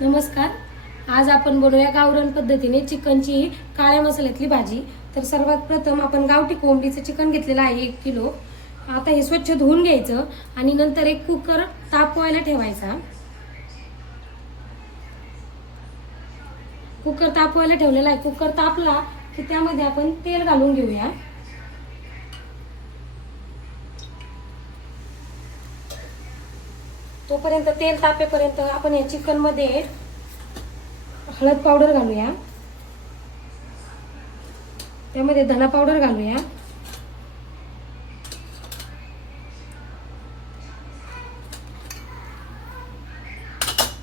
नमस्कार. आज आपण बनवूया गावरान पद्धतीने चिकनची काळ्या मसाल्यातली भाजी. तर सर्वात प्रथम आपण गावठी कोंबडीचं चिकन घेतलेलं आहे 1 किलो. आता हे स्वच्छ धुवून घ्यायचं आणि नंतर एक कुकर तापवायला ठेवायचा. कुकर तापवायला ठेवलेला आहे. कुकर तापला की त्यामध्ये आपण तेल घालून घेऊया. तोपर्यंत तेल तापेपर्यंत आपण या चिकन मध्ये हळद पावडर घालूया. त्यामध्ये धना पावडर घालूया.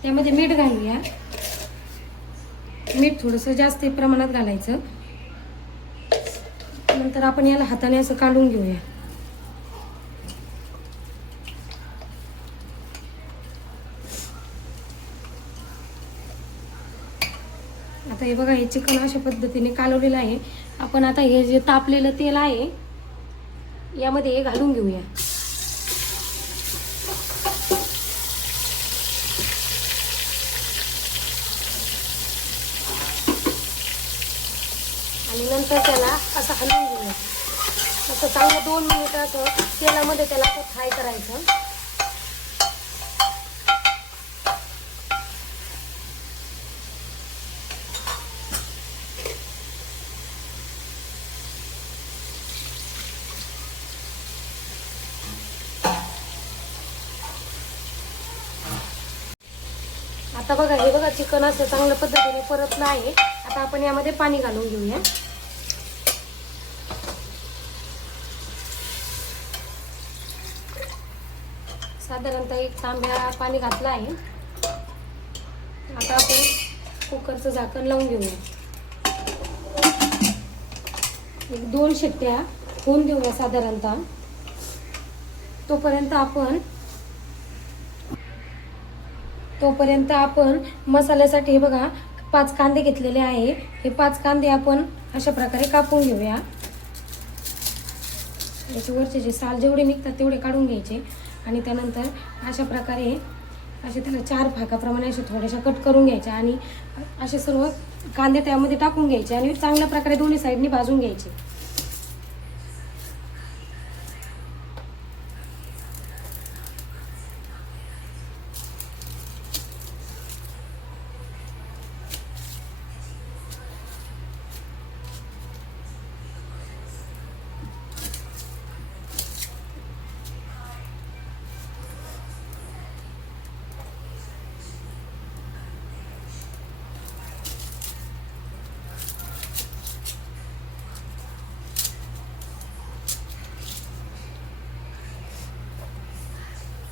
त्यामध्ये मीठ घालूया. मीठ थोडंसं जास्त प्रमाणात घालायचं. नंतर आपण याला हाताने असं काढून घेऊया. आता हे बघा, हे चिकन अशा पद्धतीने कालवलेलं आहे. आपण आता हे जे तापलेलं तेल आहे यामध्ये हे घालून घेऊया. आणि नंतर त्याला असं हलवून घेऊया. असं चांगलं 2 मिनिट असं तेलामध्ये त्याला असं फ्राय करायचं. आता बघा, हे बघा चिकन असं चांगल्या पद्धतीने परतलं आहे. आता आपण यामध्ये पाणी घालून घेऊया. साधारणतः 1 तांब्या पाणी घातलं आहे. आता आपण कुकरचं झाकण लावून घेऊया. 1-2 शिट्ट्या होऊन देऊया साधारणतः. तोपर्यंत आपण मसाल्यासाठी हे बघा 5 कांदे घेतलेले आहे. हे 5 कांदे आपण अशा प्रकारे कापून घेऊया. याच्यावरचे जे साल जेवढे निघतात तेवढे काढून घ्यायचे आणि त्यानंतर अशा प्रकारे असे त्याला 4 भागाप्रमाणे असे थोड्याशा कट करून घ्यायच्या आणि असे सर्व कांदे त्यामध्ये टाकून घ्यायचे आणि चांगल्या प्रकारे दोन्ही साईडनी भाजून घ्यायचे.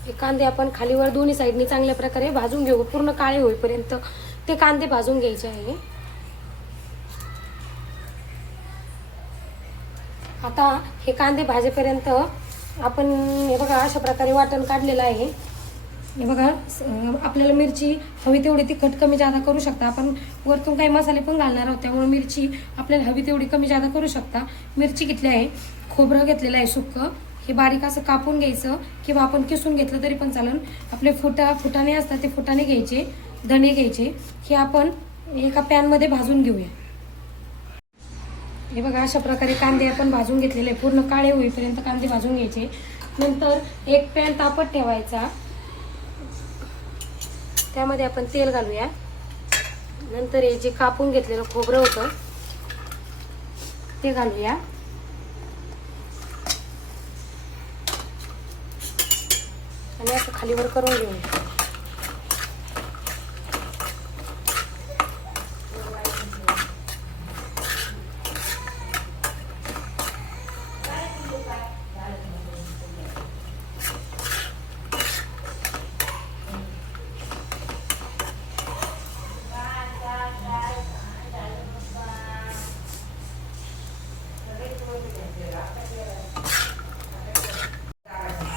हे कांदे आपण खालीवर दोन्ही साईडनी चांगल्या प्रकारे भाजून घेऊ. पूर्ण काळे होईपर्यंत ते कांदे भाजून घ्यायचे आहे. आता हे कांदे भाजेपर्यंत आपण हे बघा अशा प्रकारे वाटण काढलेलं आहे. हे बघा, आपल्याला मिरची हवी तेवढी तिखट कमी जादा करू शकता. आपण वरतून काही मसाले पण घालणार आहोत त्यामुळे मिरची आपल्याला हवी तेवढी कमी जादा करू शकता. मिरची घेतली आहे. खोबरं घेतलेलं आहे सुक्कं. हे बारीक असं कापून घ्यायचं किंवा आपण किसून घेतलं तरी पण चालेल. आपले फुटाणे असतात ते फुटाणे घ्यायचे. धणे घ्यायचे. हे आपण एका पॅनमध्ये भाजून घेऊया. हे बघा, अशा प्रकारे कांदे आपण भाजून घेतलेले. पूर्ण काळे होईपर्यंत कांदे भाजून घ्यायचे. नंतर एक पॅन तापत ठेवायचा. त्यामध्ये आपण तेल घालूया. नंतर हे जे कापून घेतलेलं खोबरं होतं ते घालूया. आणि असं खालीवर करून घेऊया.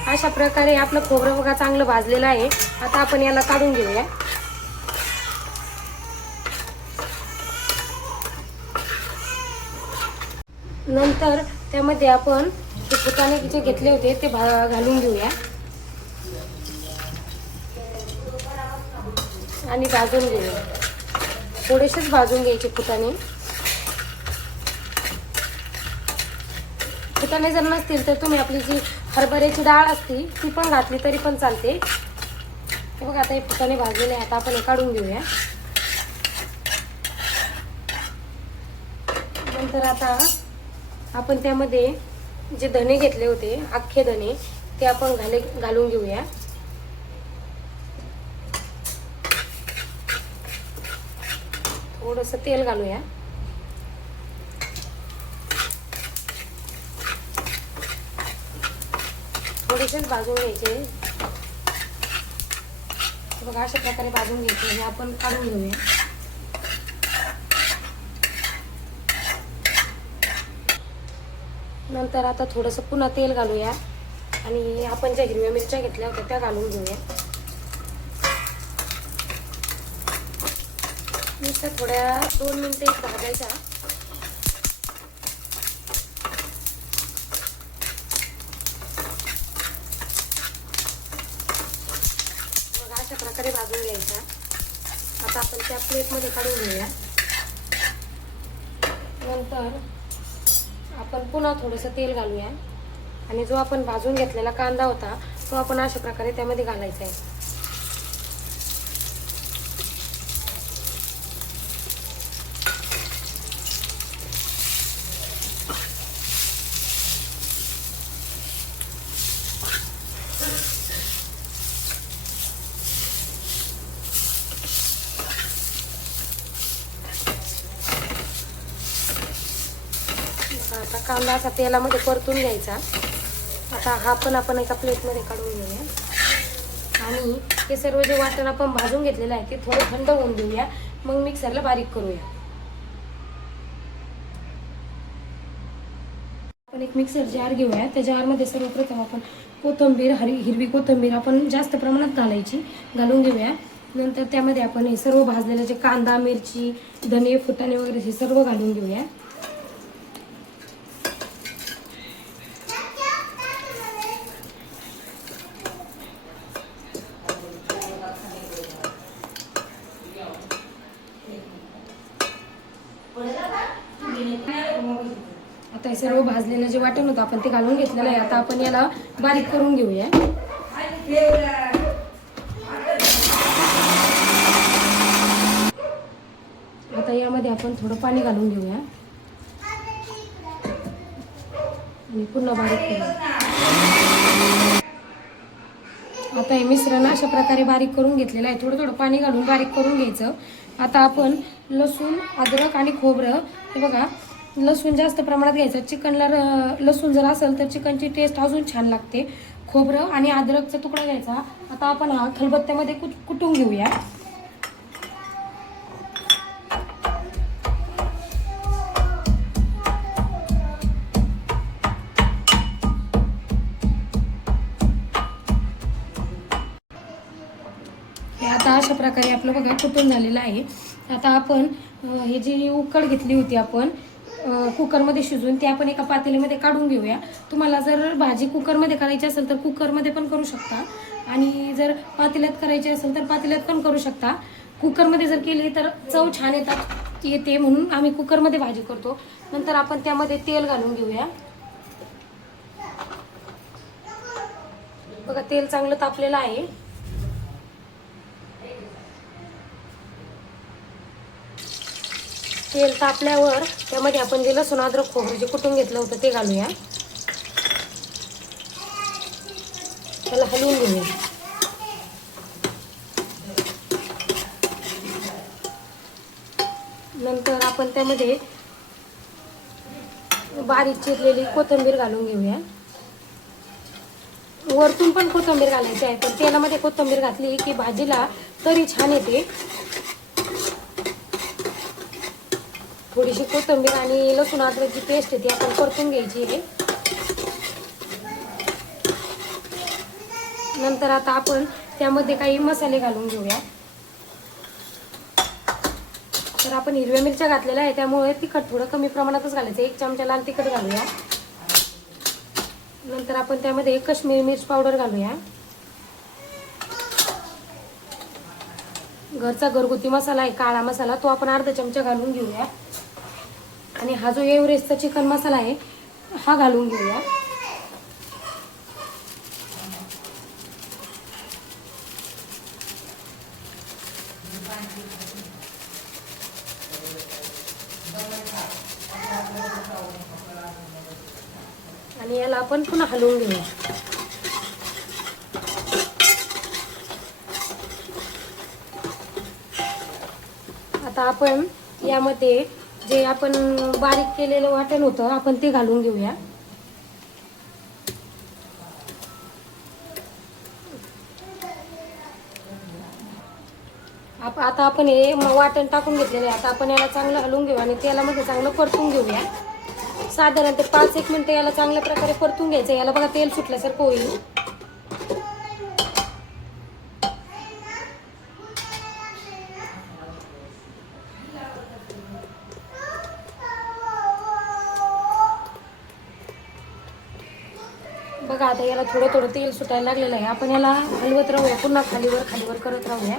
अशा प्रकारे आपलं खोबरं बघा चांगलं भाजलेलं आहे. आता आपण याला काढून घेऊया. नंतर त्यामध्ये आपण जे फुटाणे जे घेतले होते ते घालून घेऊया. आणि भाजून घेऊया. थोडेसेच भाजून घ्यायचे फुटाणे. फुटाणे जर नसतील तर तुम्ही आपली जी हरभऱ्याची डाळ असते ती पण घातली तरी पण चालते. हे बघा आता हे फुटाणे भाजलेले आहेत. आता आपण हे काढून घेऊया. नंतर आता आपण त्यामध्ये जे धणे घेतले होते अख्खे धणे ते आपण घालून घेऊया. थोडंसं तेल घालूया. थोडेसेच भाजून घ्यायचे. बघा अशा प्रकारे भाजून घ्यायचे. हे आपण काढून घेऊया. नंतर आता थोडंसं पुन्हा तेल घालूया आणि आपण ज्या हिरव्या मिरच्या घेतल्या होत्या त्या घालून घेऊया. मिरच्या थोड्या 2 मिनिटे भाजायच्या. मग अशा प्रकारे भाजून घ्यायच्या. आता आपण त्या प्लेटमध्ये काढून घेऊया. नंतर आपण पुन्हा थोडंसं तेल घालूया आणि जो आपण भाजून घेतलेला कांदा होता तो आपण अशा प्रकारे त्यामध्ये घालायचा आहे. आता कांदा असा तेलामध्ये परतून घ्यायचा. आता हा पण आपण एका प्लेटमध्ये काढून घेऊया आणि हे सर्व जे वाटण आपण भाजून घेतलेलं आहे ते थोडं थंड होऊन देऊया. मग मिक्सरला बारीक करूया. आपण एक मिक्सर जार घेऊया. त्या जारमध्ये सर्वप्रथम आपण कोथिंबीर, हिरवी कोथिंबीर आपण जास्त प्रमाणात घालून घेऊया. नंतर त्यामध्ये आपण हे सर्व भाजलेले जे कांदा, मिरची, धने, फुटाणे वगैरे हे सर्व घालून घेऊया. आता हे सर्व भाजलेलं जे वाटण होतं आपण ते घालून घेतलेलं आहे. आता आपण याला बारीक करून घेऊया. आता यामध्ये आपण थोडं पाणी घालून घेऊया आणि पुन्हा बारीक करूया. आता हे मिश्रण अशा प्रकारे बारीक करून घेतलेलं आहे. थोडं थोडं पाणी घालून बारीक करून घ्यायचं. आता आपण लसूण, अद्रक आणि खोबरं, हे बघा लसूण जास्त प्रमाणात घ्यायचं. चिकनला लसूण जर असेल तर चिकनची टेस्ट अजून छान लागते. खोबरं आणि अद्रकचा तुकडा घ्यायचा. आता आपण हा खलबत्त्यामध्ये कुटून घेऊया. आता अशा प्रकारे आपलं बघा कुटून झालेलं आहे. आता आपण हे जी उकड घेतली होती आपण कुकरमध्ये शिजवून ती आपण एका पातेलीमध्ये काढून घेऊया. तुम्हाला जर भाजी कुकरमध्ये करायची असेल तर कुकरमध्ये पण करू शकता आणि जर पातेल्यात करायची असेल तर पातेल्यात पण करू शकता. कुकरमध्ये जर केली तर चव छान येते म्हणून आम्ही कुकरमध्ये भाजी करतो. नंतर आपण त्यामध्ये तेल घालून घेऊया. बघा तेल चांगलं तापलेलं आहे. तेल तापल्यावर त्यामध्ये आपण जे लसूण, अद्रक, खोबरं जे कुटून घेतलं होतं ते घालूया. त्याला हलवून घेऊया. नंतर आपण त्यामध्ये बारीक चिरलेली कोथिंबीर घालून घेऊया. वरतून पण कोथिंबीर घालायची आहे, पण तेलामध्ये कोथिंबीर घातली की भाजीला तरी छान येते. थोडीशी कोथिंबीर आणि लसूण अद्रकची पेस्ट आहे ती आपण परतून घ्यायची आहे. नंतर आता आपण त्यामध्ये काही मसाले घालून घेऊया. तर आपण हिरव्या मिरच्या घातलेल्या आहे त्यामुळे तिखट थोडं कमी प्रमाणातच घालायचं. 1 चमचा लाल तिखट घालूया. नंतर आपण त्यामध्ये काश्मीरी मिर्च पावडर घालूया. घरचा घरगुती मसाला आहे काळा मसाला, तो आपण अर्धा चमचा घालून घेऊया. आणि हा जो एव्हरेस्टचा चिकन मसाला आहे हा घालून घेऊया. आणि याला आपण पुन्हा हलवून घेऊया. आता आपण यामध्ये जे आपण बारीक केलेलं वाटण होतं आपण ते घालून घेऊया. आता आपण हे वाटण टाकून घेतलेलं आहे. आता आपण याला चांगलं हलवून घेऊ आणि तेलामध्ये चांगलं परतून घेऊया. साधारण ते 5-1 मिनिटं याला चांगल्या प्रकारे परतून घ्यायचं. याला बघा तेल सुटल्यासारखं होईल. बघा आता याला थोडं थोडं तेल सुटायला लागलेलं आहे. आपण याला हलवत राहूया, पुन्हा खालीवर करत राहूया.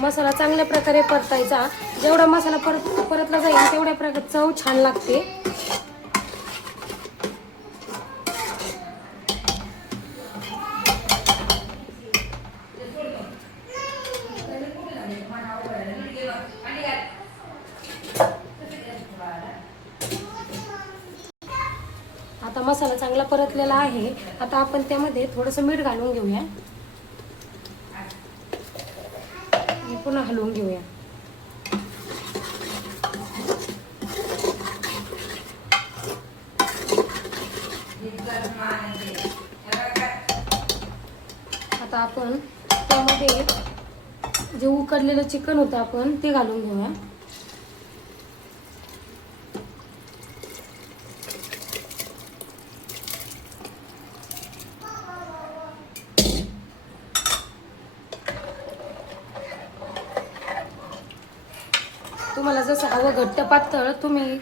मसाला चांगल्या प्रकारे परतायचा. जेवढा मसाला परतला जाईल तेवढ्या प्रकारे चव छान लागते. आता मसाला चांगला परतलेला आहे. आता आपण त्यामध्ये थोडंसं मीठ घालून घेऊया आणि पुन्हा हलवून घेऊया. आता आपण त्यामध्ये जे उकडलेलं चिकन होतं आपण ते घालून घेऊया. तुम्हाला जसं हवं घट्ट पातळ, तुम्ही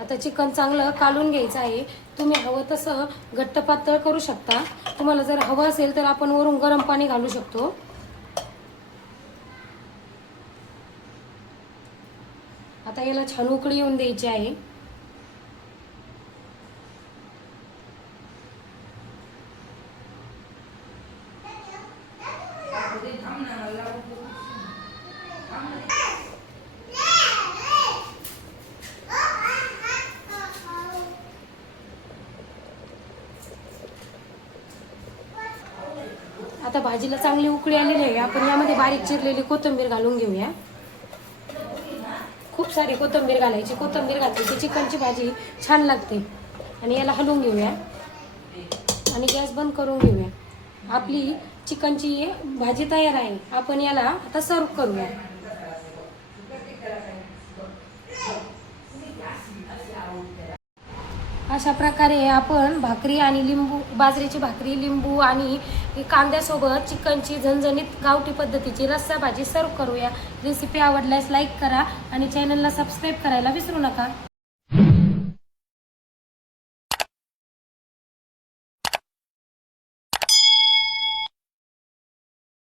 आता चिकन चांगलं कालून घ्यायचं आहे. तुम्ही हवं तसं घट्ट पातळ करू शकता. तुम्हाला जर हवं असेल तर आपण वरून गरम पाणी घालू शकतो. आता याला छान उकळी येऊन द्यायची आहे. आता भाजीला चांगली उकळी आलेली आहे. आपण यामध्ये बारीक चिरलेली कोथिंबीर घालून घेऊया. खूप सारी कोथिंबीर घालायची. कोथिंबीर घातली की चिकनची भाजी छान लागते. आणि याला हलवून घेऊया आणि गॅस बंद करून घेऊया. आपली चिकनची भाजी तयार आहे. आपण याला आता सर्व करूया. अशा प्रकारे आपण भाकरी आणि लिंबू, बाजरीची भाकरी, लिंबू आणि कांद्यासोबत चिकनची झणझणीत गावठी पद्धतीची रस्सा भाजी सर्व करूया. रेसिपी आवडल्यास लाईक करा आणि चॅनलला सबस्क्राईब करायला विसरू नका.